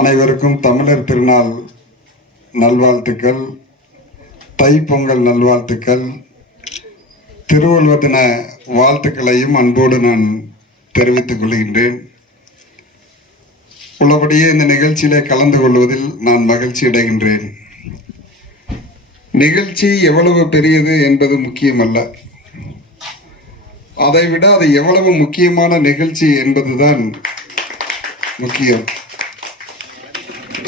அனைவருக்கும் தமிழர் திருநாள் நல்வாழ்த்துக்கள், தைப்பொங்கல் நல்வாழ்த்துக்கள், திருவள்ளுவர் தின வாழ்த்துக்களையும் அன்போடு நான் தெரிவித்துக் கொள்கின்றேன். உள்ளபடியே இந்த நிகழ்ச்சியிலே கலந்து கொள்வதில் நான் மகிழ்ச்சி அடைகின்றேன். நிகழ்ச்சி எவ்வளவு பெரியது என்பது முக்கியமல்ல, அதைவிட அது எவ்வளவு முக்கியமான நிகழ்ச்சி என்பதுதான் முக்கியம்.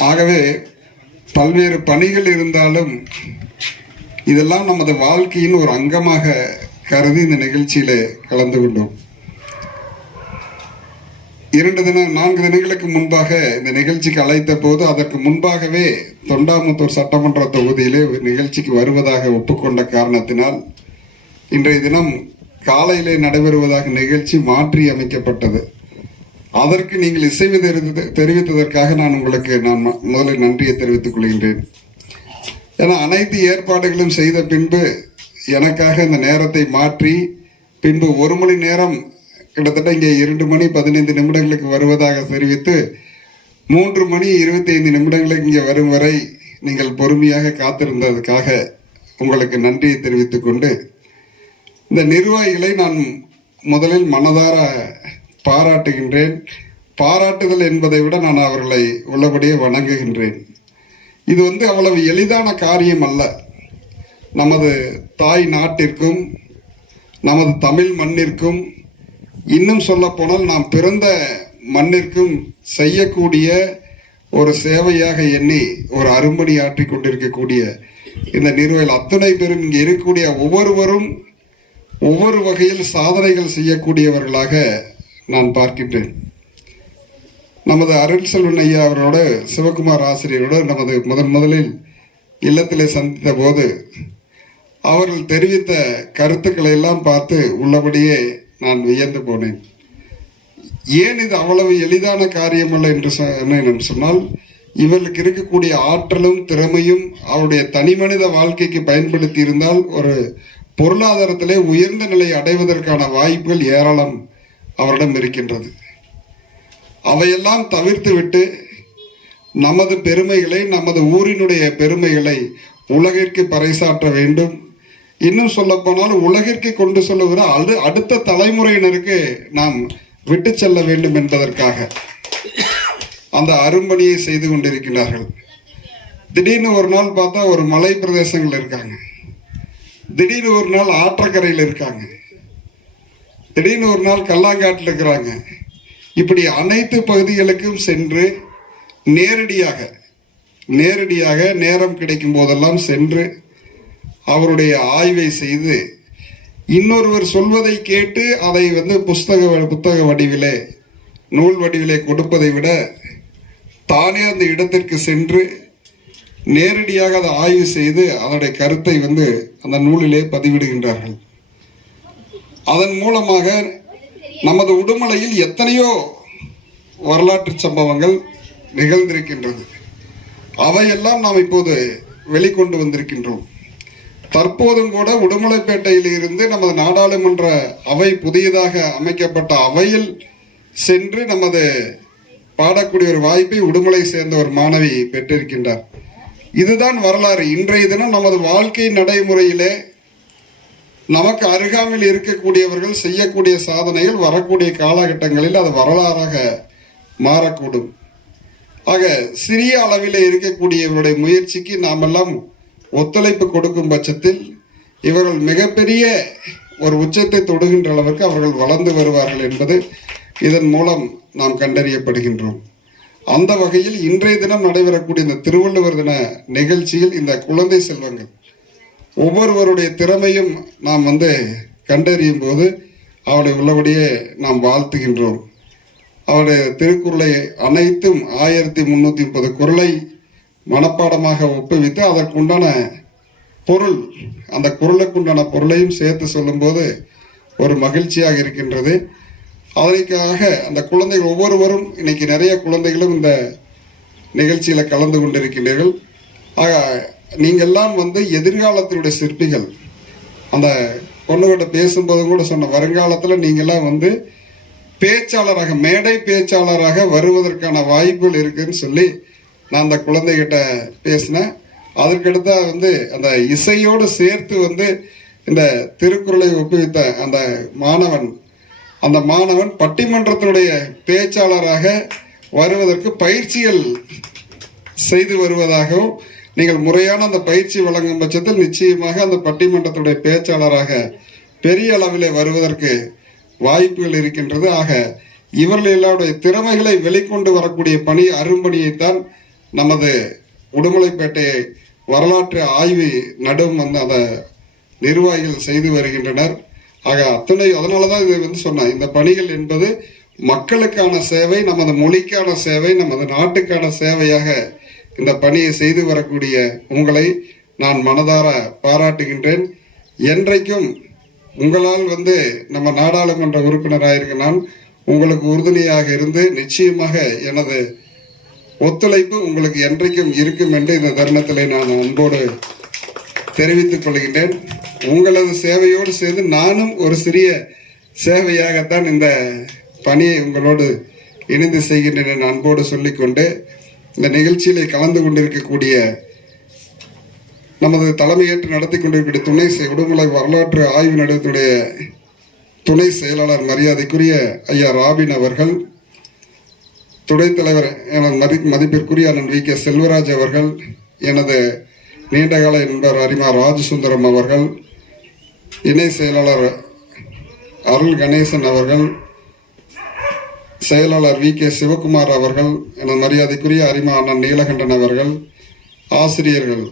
ஆகவே பல்வேறு பணிகள் இருந்தாலும் இதெல்லாம் நமது வாழ்க்கையின் ஒரு அங்கமாக கருதி இந்த நிகழ்ச்சியிலே கலந்து கொண்டோம். 4 தினங்களுக்கு முன்பாக இந்த நிகழ்ச்சிக்கு அழைத்த போது அதற்கு முன்பாகவே தொண்டாமுத்தூர் சட்டமன்ற தொகுதியிலே நிகழ்ச்சிக்கு வருவதாக ஒப்புக்கொண்ட காரணத்தினால் இன்றைய தினம் காலையிலே நடைபெறுவதாக நிகழ்ச்சி மாற்றி அமைக்கப்பட்டது. அதற்கு நீங்கள் இசைவு தெரிவித்ததற்காக நான் உங்களுக்கு முதலில் நன்றியை தெரிவித்துக் கொள்கின்றேன். ஏன்னா அனைத்து ஏற்பாடுகளும் செய்த பின்பு எனக்காக இந்த நேரத்தை மாற்றி பின்பு 1 மணி நேரம் கிட்டத்தட்ட இங்கே 2 மணி 15 நிமிடங்களுக்கு வருவதாக தெரிவித்து 3 மணி 25 நிமிடங்களுக்கு இங்கே வரும் வரை நீங்கள் பொறுமையாக காத்திருந்ததுக்காக உங்களுக்கு நன்றியை தெரிவித்துக் கொண்டு, இந்த நிர்வாகிகளை நான் முதலில் மனதார பாராட்டுகின்றேன். பாராட்டுதல் என்பதை விட நான் அவர்களை உள்ளபடியே வணங்குகின்றேன். இது அவ்வளவு எளிதான காரியம் அல்ல. நமது தாய் நாட்டிற்கும் நமது தமிழ் மண்ணிற்கும் இன்னும் சொல்ல போனால் நாம் பிறந்த மண்ணிற்கும் செய்யக்கூடிய ஒரு சேவையாக எண்ணி ஒரு அரும்பணி ஆற்றிக் கொண்டிருக்கக்கூடிய இந்த நிறுவனம் அத்தனை பேரும் இங்கே இருக்கக்கூடிய ஒவ்வொருவரும் ஒவ்வொரு வகையில் சாதனைகள் செய்யக்கூடியவர்களாக நான் பார்க்கின்றேன். நமது அருள் செல்வன் ஐயா அவரோட சிவகுமார் ஆசிரியரோடு நமது முதலில் இல்லத்திலே சந்தித்த போது அவர்கள் தெரிவித்த கருத்துக்களை எல்லாம் பார்த்து உள்ளபடியே நான் வியந்து போனேன். ஏன் இது அவ்வளவு எளிதான காரியமல்ல என்று சொன்னால், இவர்களுக்கு இருக்கக்கூடிய ஆற்றலும் திறமையும் அவருடைய தனிமனித வாழ்க்கைக்கு பயன்படுத்தி இருந்தால் ஒரு பொருளாதாரத்திலே உயர்ந்த நிலையை அடைவதற்கான வாய்ப்புகள் ஏராளம் அவரிடம் இருக்கின்றது. அவையெல்லாம் தவிர்த்து விட்டு நமது பெருமைகளை, நமது ஊரினுடைய பெருமைகளை உலகிற்கு பறைசாற்ற வேண்டும். இன்னும் சொல்ல போனால் உலகிற்கு கொண்டு செல்லுகிற அடுத்த தலைமுறையினருக்கு நாம் விட்டு செல்ல வேண்டும் என்பதற்காக அந்த அரும்பணியை செய்து கொண்டிருக்கிறார்கள். திடீர்னு ஒரு நாள் பார்த்தா ஒரு மலை பிரதேசங்கள் இருக்காங்க, திடீர்னு ஒரு நாள் ஆற்றக்கரையில் இருக்காங்க, திடீர்னு ஒரு நாள் கல்லாங்காட்டில் இருக்கிறாங்க. இப்படி அனைத்து பகுதிகளுக்கும் சென்று நேரடியாக நேரம் கிடைக்கும் போதெல்லாம் சென்று அவருடைய ஆய்வை செய்து இன்னொருவர் சொல்வதை கேட்டு அதை புத்தக வடிவிலே நூல் வடிவிலே கொடுப்பதை விட தானே அந்த இடத்திற்கு சென்று நேரடியாக அதை ஆய்வு செய்து அதனுடைய கருத்தை அந்த நூலிலே பதிவிடுகின்றார்கள். அதன் மூலமாக நமது உடுமலையில் எத்தனையோ வரலாற்று சம்பவங்கள் நிகழ்ந்திருக்கின்றது. அவையெல்லாம் நாம் இப்போது வெளிக்கொண்டு வந்திருக்கின்றோம். தற்போதும் கூட உடுமலைப்பேட்டையில் இருந்து நமது நாடாளுமன்ற அவை புதியதாக அமைக்கப்பட்ட அவையில் சென்று நமது பாடக்கூடிய ஒரு வாய்ப்பை உடுமலை சேர்ந்த ஒரு மாணவி பெற்றிருக்கின்றார். இதுதான் வரலாறு. இன்றைய தினம் நமது வாழ்க்கை நடைமுறையிலே நமக்கு அருகாமையில் இருக்கக்கூடியவர்கள் செய்யக்கூடிய சாதனைகள் வரக்கூடிய காலகட்டங்களில் அது வரலாறாக மாறக்கூடும். ஆக சிறிய அளவில் இருக்கக்கூடியவருடைய முயற்சிக்கு நாமெல்லாம் ஒத்துழைப்பு கொடுக்கும் பட்சத்தில் இவர்கள் மிகப்பெரிய ஒரு உச்சத்தை தொடுகின்ற அளவிற்கு அவர்கள் வளர்ந்து வருவார்கள் என்பது இதன் மூலம் நாம் கண்டறியப்படுகின்றோம். அந்த வகையில் இன்றைய தினம் நடைபெறக்கூடிய இந்த திருவள்ளுவர் தின நிகழ்ச்சியில் இந்த குழந்தை செல்வங்கள் ஒவ்வொருவருடைய திறமையும் நாம் கண்டறியும் போது அவருடைய உள்ளபடியே நாம் வாழ்த்துகின்றோம். அவருடைய திருக்குறளை அனைத்தும் 1330 குறளை மனப்பாடமாக ஒப்புவித்து அதற்குண்டான பொருள், அந்த குறளுக்குண்டான பொருளையும் சேர்த்து சொல்லும்போது ஒரு மகிழ்ச்சியாக இருக்கின்றது. அதற்காக அந்த குழந்தைகள் ஒவ்வொருவரும் இன்னைக்கு நிறைய குழந்தைகளும் இந்த நிகழ்ச்சியில் கலந்து கொண்டிருக்கின்றீர்கள். ஆக நீங்கள்லாம் எதிர்காலத்தினுடைய சிற்பிகள். அந்த பொண்ணுகிட்ட பேசும்போது கூட சொன்ன, வருங்காலத்தில் நீங்கள்லாம் பேச்சாளராக, மேடை பேச்சாளராக வருவதற்கான வாய்ப்புகள் இருக்குன்னு சொல்லி நான் அந்த குழந்தைகிட்ட பேசினேன். அதற்கடுத்த அந்த இசையோடு சேர்த்து இந்த திருக்குறளை ஒப்புவித்த அந்த மாணவன் பட்டிமன்றத்தினுடைய பேச்சாளராக வருவதற்கு பயிற்சிகள் செய்து வருவதாகவும், நீங்கள் முறையான அந்த பயிற்சி வழங்கும் பட்சத்தில் நிச்சயமாக அந்த பட்டிமன்றத்துடைய பேச்சாளராக பெரிய அளவிலே வருவதற்கு வாய்ப்புகள் இருக்கின்றது. ஆக இவர்கள் எல்லாருடைய திறமைகளை வெளிக்கொண்டு வரக்கூடிய பணி, அரும்பணியைத்தான் நமது உடுமலைப்பேட்டை வரலாற்று ஆய்வு நடும் அந்த நிர்வாகிகள் செய்து வருகின்றனர். ஆக அதனால தான் இது சொன்னேன், இந்த பணிகள் என்பது மக்களுக்கான சேவை, நமது மொழிக்கான சேவை, நமது நாட்டுக்கான சேவையாக இந்த பணியை செய்து வரக்கூடிய உங்களை நான் மனதார பாராட்டுகின்றேன். என்றைக்கும் உங்களால் நம்ம நாடாளுமன்ற உறுப்பினராக நான் உங்களுக்கு உறுதுணையாக இருந்து நிச்சயமாக எனது ஒத்துழைப்பு உங்களுக்கு என்றைக்கும் இருக்கும் என்று இந்த தருணத்தில் நான் அன்போடு தெரிவித்துக் கொள்கின்றேன். உங்களது சேவையோடு சேர்ந்து நானும் ஒரு சிறிய சேவையாகத்தான் இந்த பணியை உங்களோடு இணைந்து செய்கின்றேன் என அன்போடு சொல்லிக்கொண்டு, இந்த நிகழ்ச்சியிலே கலந்து கொண்டிருக்கக்கூடிய நமது தலைமையேற்று நடத்தி கொண்டிருக்கக்கூடிய உடுமலை வரலாற்று ஆய்வு நிலையத்துடைய துணை செயலாளர் மரியாதைக்குரிய ஐயா ராபின் அவர்கள், துணைத் தலைவர் எனது மதிப்பிற்குரிய அண்ணன் வி கே செல்வராஜ் அவர்கள், எனது நீண்டகால நண்பர் அரிமா ராஜசுந்தரம் அவர்கள், இணை செயலாளர் அருள் கணேசன் அவர்கள், செயலாளர் வி கே சிவகுமார் அவர்கள், எனது மரியாதைக்குரிய அரிமா அண்ணன் நீலகண்டன் அவர்கள், ஆசிரியர்கள்